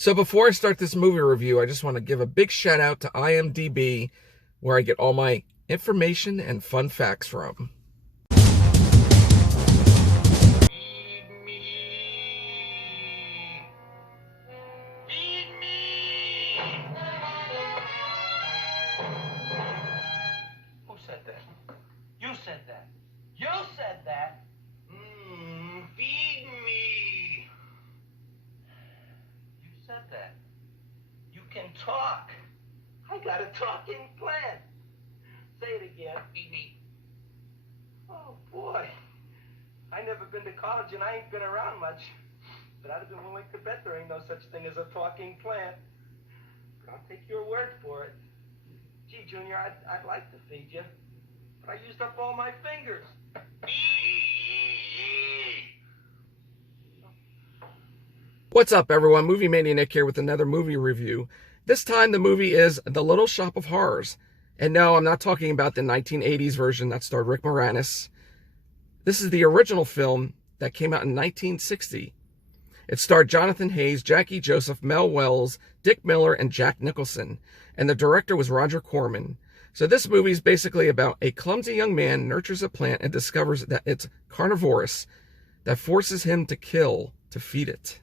So before I start this movie review, I just want to give a big shout out to IMDb, where I get all my information and fun facts from. Who said that? You said that. You said that. Feed me. You said that. You can talk. I got a talking plant. Say it again. Feed me. Oh, boy. I never been to college and I ain't been around much. But I'd have been willing to bet there ain't no such thing as a talking plant. But I'll take your word for it. Gee, Junior, I'd like to feed you. But I used up all my fingers. What's up, everyone? Movie Mania Nick here with another movie review. This time the movie is The Little Shop of Horrors. And no, I'm not talking about the 1980s version that starred Rick Moranis. This is the original film that came out in 1960. It starred Jonathan Haze, Jackie Joseph, Mel Wells, Dick Miller, and Jack Nicholson. And the director was Roger Corman. So this movie is basically about a clumsy young man nurtures a plant and discovers that it's carnivorous, that forces him to kill to feed it.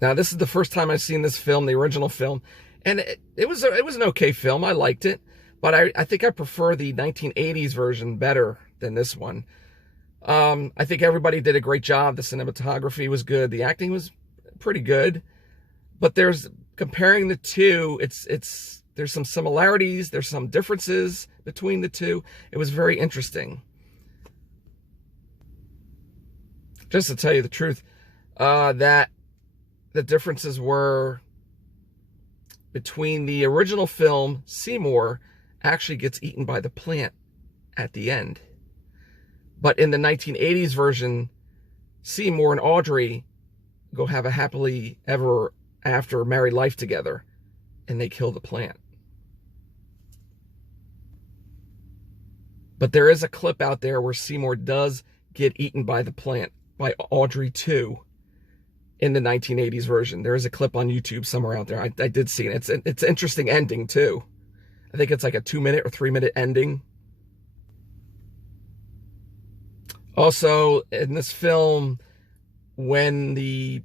Now, this is the first time I've seen this film, the original film, and it was an okay film. I liked it, but I think I prefer the 1980s version better than this one. I think everybody did a great job. The cinematography was good. The acting was pretty good, but comparing the two, there's some similarities, there's some differences between the two. It was very interesting. Just to tell you the truth, that the differences were between the original film, Seymour actually gets eaten by the plant at the end. But in the 1980s version, Seymour and Audrey go have a happily ever after married life together, and they kill the plant. But there is a clip out there where Seymour does get eaten by the plant, by Audrey too, in the 1980s version. There is a clip on YouTube somewhere out there. I did see it. It's an interesting ending too. I think it's like a 2-minute or 3-minute ending. Also, in this film, when the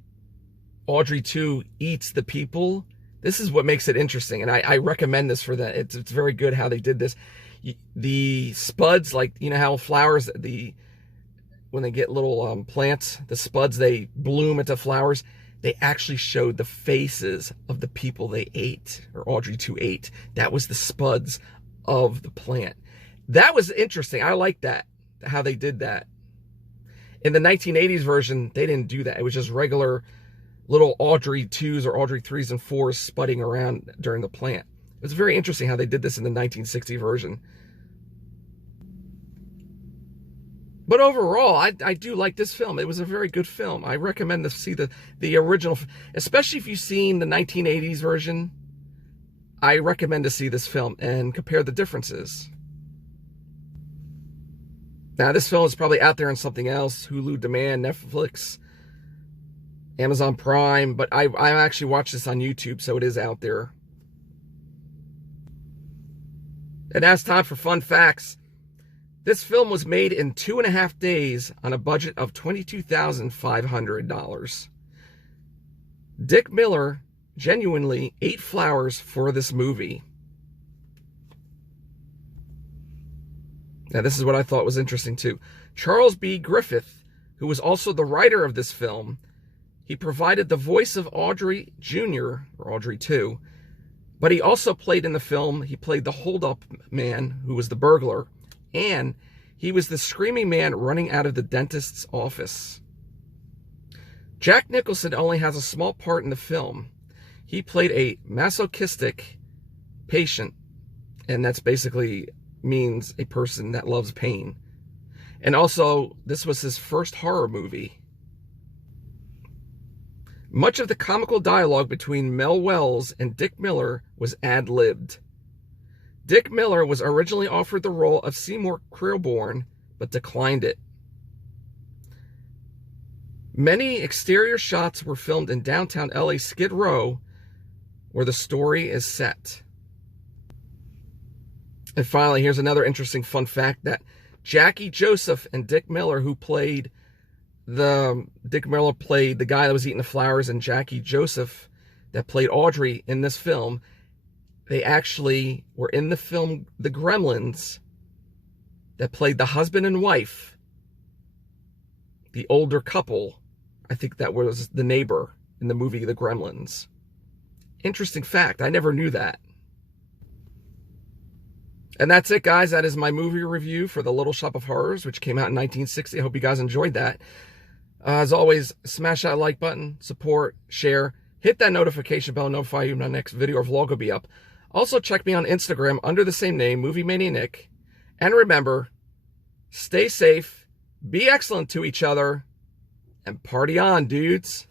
Audrey 2 eats the people, this is what makes it interesting, and I recommend this for that. It's very good how they did this. The spuds, like, you know how flowers, when they get little plants, the spuds, they bloom into flowers. They actually showed the faces of the people they ate, or Audrey 2 ate. That was the spuds of the plant. That was interesting. I like that, how they did that. In the 1980s version, they didn't do that. It was just regular little Audrey 2s or Audrey 3s and 4s spudding around during the plant. It was very interesting how they did this in the 1960 version. But overall, I do like this film. It was a very good film. I recommend to see the original, especially if you've seen the 1980s version. I recommend to see this film and compare the differences. Now, this film is probably out there on something else, Hulu Demand, Netflix, Amazon Prime, but I actually watched this on YouTube, so it is out there. And now it's time for fun facts. This film was made in 2.5 days on a budget of $22,500. Dick Miller genuinely ate flowers for this movie. Now, this is what I thought was interesting, too. Charles B. Griffith, who was also the writer of this film, he provided the voice of Audrey Jr., or Audrey 2, but he also played in the film, he played the hold-up man, who was the burglar, and he was the screaming man running out of the dentist's office. Jack Nicholson only has a small part in the film. He played a masochistic patient, and that's basically means a person that loves pain. And also, this was his first horror movie. Much of the comical dialogue between Mel Wells and Dick Miller was ad-libbed. Dick Miller was originally offered the role of Seymour Krelborn, but declined it. Many exterior shots were filmed in downtown LA Skid Row, where the story is set. And finally, here's another interesting fun fact that Jackie Joseph and Dick Miller, Dick Miller played the guy that was eating the flowers, and Jackie Joseph that played Audrey in this film, they actually were in the film The Gremlins that played the husband and wife, the older couple. I think that was the neighbor in the movie The Gremlins. Interesting fact. I never knew that. And that's it, guys. That is my movie review for The Little Shop of Horrors, which came out in 1960. I hope you guys enjoyed that. As always, smash that like button, support, share, hit that notification bell, notify you when my next video or vlog will be up. Also, check me on Instagram under the same name, Movie Mania Nick. And remember, stay safe, be excellent to each other, and party on, dudes.